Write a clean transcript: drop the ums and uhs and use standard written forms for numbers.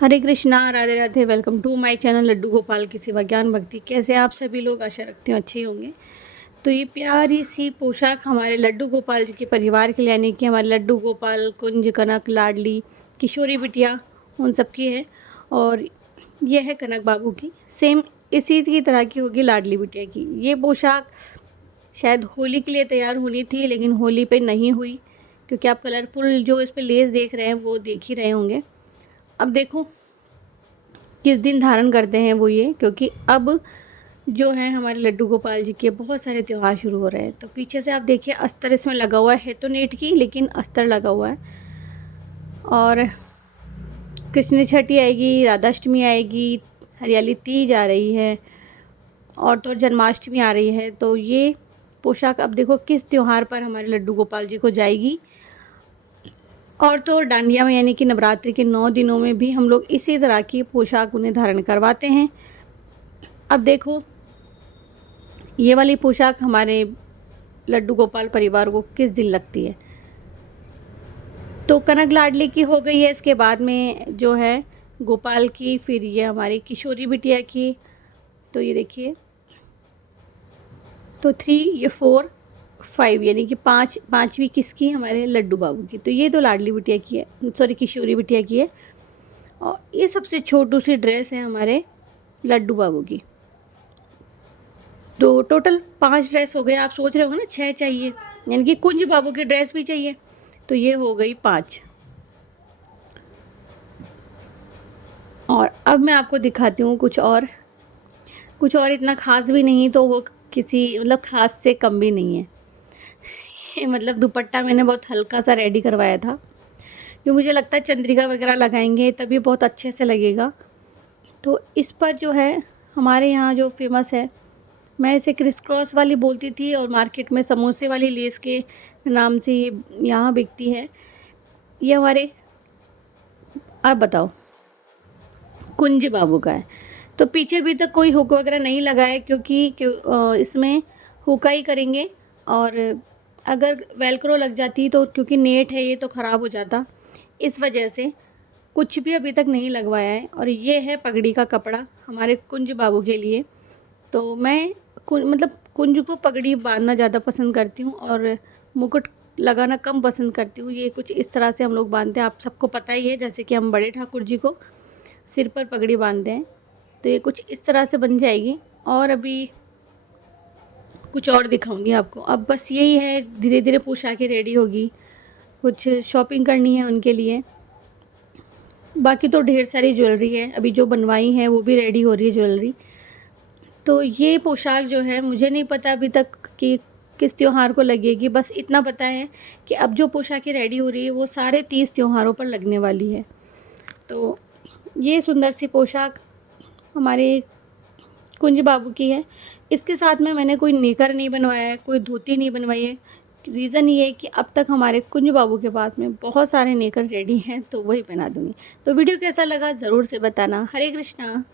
Hare Krishna, Radhe Radhe. Welcome to my channel Laddu Gopal की सेवा ज्ञान भक्ति। कैसे आप सभी लोग? आशा रखती हूँ अच्छे ही होंगे। तो ये प्यारी सी पोशाक हमारे लड्डू गोपाल जी के परिवार के लिए, यानी कि हमारे लड्डू गोपाल, कुंज, कनक, लाडली, किशोरी बिटिया, उन सब की है। और ये है कनक बाबू की। सेम इसी की तरह की होगी लाडली बिटिया की। ये पोशाक शायद होली के लिए तैयार होनी थी, लेकिन होली पे नहीं हुई, क्योंकि आप कलरफुल जो इस पर लेस देख रहे हैं वो देख ही रहे होंगे। अब देखो किस दिन धारण करते हैं वो ये, क्योंकि अब जो है हमारे लड्डू गोपाल जी के बहुत सारे त्यौहार शुरू हो रहे हैं। तो पीछे से आप देखिए अस्तर इसमें लगा हुआ है, तो नेट की, लेकिन अस्तर लगा हुआ है। और कृष्ण छठी आएगी, राधाष्टमी आएगी, हरियाली तीज आ रही है, और तो जन्माष्टमी आ रही है। तो ये पोशाक अब देखो किस त्यौहार पर हमारे लड्डू गोपाल जी को जाएगी। और तो डांडिया में, यानी कि नवरात्रि के 9 दिनों में भी हम लोग इसी तरह की पोशाक उन्हें धारण करवाते हैं। अब देखो ये वाली पोशाक हमारे लड्डू गोपाल परिवार को किस दिन लगती है। तो कनक लाडली की हो गई है, इसके बाद में जो है गोपाल की, फिर ये हमारी किशोरी बिटिया की। तो ये देखिए, तो 3, ये 4, 5, यानी कि पाँचवीं किसकी? हमारे लड्डू बाबू की। तो ये तो लाडली बिटिया की है, सॉरी किशोरी बिटिया की है। और ये सबसे छोटू सी ड्रेस है हमारे लड्डू बाबू की। तो टोटल 5 ड्रेस हो गए। आप सोच रहे हो ना 6 चाहिए, यानी कि कुंज बाबू की ड्रेस भी चाहिए। तो ये हो गई 5। और अब मैं आपको दिखाती हूँ कुछ और इतना ख़ास भी नहीं, तो वो किसी मतलब ख़ास से कम भी नहीं है। ये मतलब दुपट्टा मैंने बहुत हल्का सा रेडी करवाया था, क्योंकि मुझे लगता है चंद्रिका वगैरह लगाएंगे तभी बहुत अच्छे से लगेगा। तो इस पर जो है हमारे यहाँ जो फेमस है, मैं इसे क्रिस क्रॉस वाली बोलती थी, और मार्केट में समोसे वाली लेस के नाम से ये यहाँ बिकती है। ये हमारे, आप बताओ, कुंज बाबू का है। तो पीछे भी तक कोई हुक वगैरह नहीं लगा है, क्योंकि इसमें हुका ही करेंगे। और अगर वेलक्रो लग जाती तो, क्योंकि नेट है ये, तो ख़राब हो जाता, इस वजह से कुछ भी अभी तक नहीं लगवाया है। और ये है पगड़ी का कपड़ा हमारे कुंज बाबू के लिए। तो मैं मतलब कुंज को पगड़ी बांधना ज़्यादा पसंद करती हूँ, और मुकुट लगाना कम पसंद करती हूँ। ये कुछ इस तरह से हम लोग बांधते हैं, आप सबको पता ही है, जैसे कि हम बड़े ठाकुर जी को सिर पर पगड़ी बांधते हैं। तो ये कुछ इस तरह से बन जाएगी। और अभी कुछ और दिखाऊंगी आपको। अब बस यही है, धीरे धीरे पोशाकें रेडी होगी, कुछ शॉपिंग करनी है उनके लिए। बाकी तो ढेर सारी ज्वेलरी है, अभी जो बनवाई है वो भी रेडी हो रही है ज्वेलरी। तो ये पोशाक जो है, मुझे नहीं पता अभी तक कि किस त्योहार को लगेगी। बस इतना पता है कि अब जो पोशाकें रेडी हो रही है वो सारे 30 त्योहारों पर लगने वाली है। तो ये सुंदर सी पोशाक हमारे कुंज बाबू की है। इसके साथ में मैंने कोई नेकर नहीं बनवाया है, कोई धोती नहीं बनवाई है। रीज़न ये है कि अब तक हमारे कुंज बाबू के पास में बहुत सारे नेकर रेडी हैं, तो वही पहना दूँगी। तो वीडियो कैसा लगा ज़रूर से बताना। हरे कृष्णा।